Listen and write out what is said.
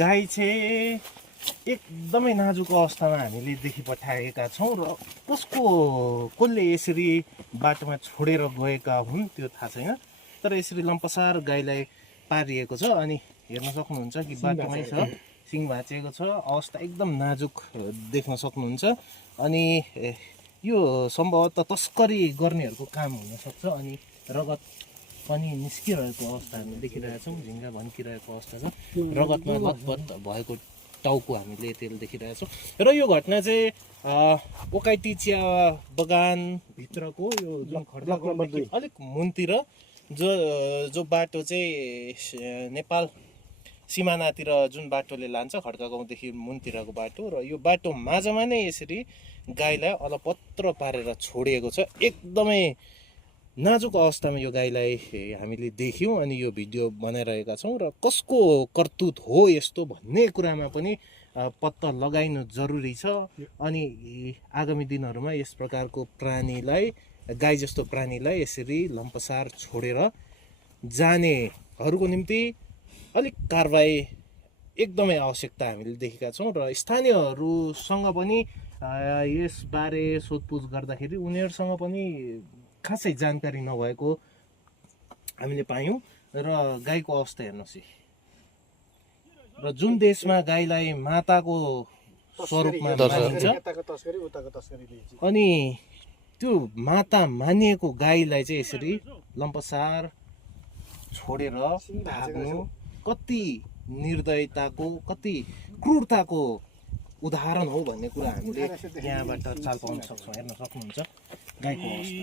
गाई चाहिँ एकदमै नाजुक अवस्थामा हामीले देखिपठाएका छौँ र कसले यसरी बाटोमा छोडेर गएका हुन् त्यो थाहा छैन। तर यसरी लम्पसार गाईलाई पारिएको छ अनि हेर्न सक्नुहुन्छ कि बाटोमै छ, सिङ भाँचिएको छ, अवस्था एकदम नाजुक देख्न सक्नुहुन्छ। अनि यो सम्भवतः तस्करी गर्नेहरूको काम हुनसक्छ। अनि रगत पनि निस्किरहेको अवस्था हामी देखिरहेछौँ, झिङ्गा भन्किरहेको अवस्था छ, रगतमा लतपत भएको टाउको हामीले त्यसले देखिरहेछौँ। र यो घटना चाहिँ ओकाइटी चिया बगानभित्रको यो जुन खड्कादेखि अलिक मुनतिर जो बाटो चाहिँ नेपाल सिमानातिर जुन बाटोले लान्छ, खड्का गाउँदेखि मुनतिरको बाटो, र यो बाटो माझमा नै यसरी गाईलाई अलपत्र पारेर छोडिएको छ। एकदमै नाजुक अवस्थामा यो गाईलाई हामीले देख्यौँ अनि यो भिडियो बनाइरहेका छौँ। र कसको करतुत हो यस्तो भन्ने कुरामा पनि पत्ता लगाइनु जरुरी छ। अनि आगामी दिनहरूमा यस प्रकारको प्राणीलाई, गाई जस्तो प्राणीलाई यसरी लम्पसार छोडेर जानेहरूको निम्ति अलिक कारबाही एकदमै आवश्यकता हामीले देखेका छौँ। र स्थानीयहरूसँग पनि यसबारे सोधपुछ गर्दाखेरि उनीहरूसँग पनि खासै जानकारी नभएको हामीले पायौँ। र गाईको अवस्था हेर्नुहोस्, र जुन देशमा गाईलाई माताको स्वरूपमा मानिन्छ अनि त्यो माता मानिएको गाईलाई चाहिँ यसरी लम्पसार छोडेर भाग्नु कति निर्दयताको, कति क्रूरताको उदाहरण हो भन्ने कुरा हामीले यहाँबाट चाल पाउन सक्छौँ। हेर्न सक्नुहुन्छ गाईको अवस्था।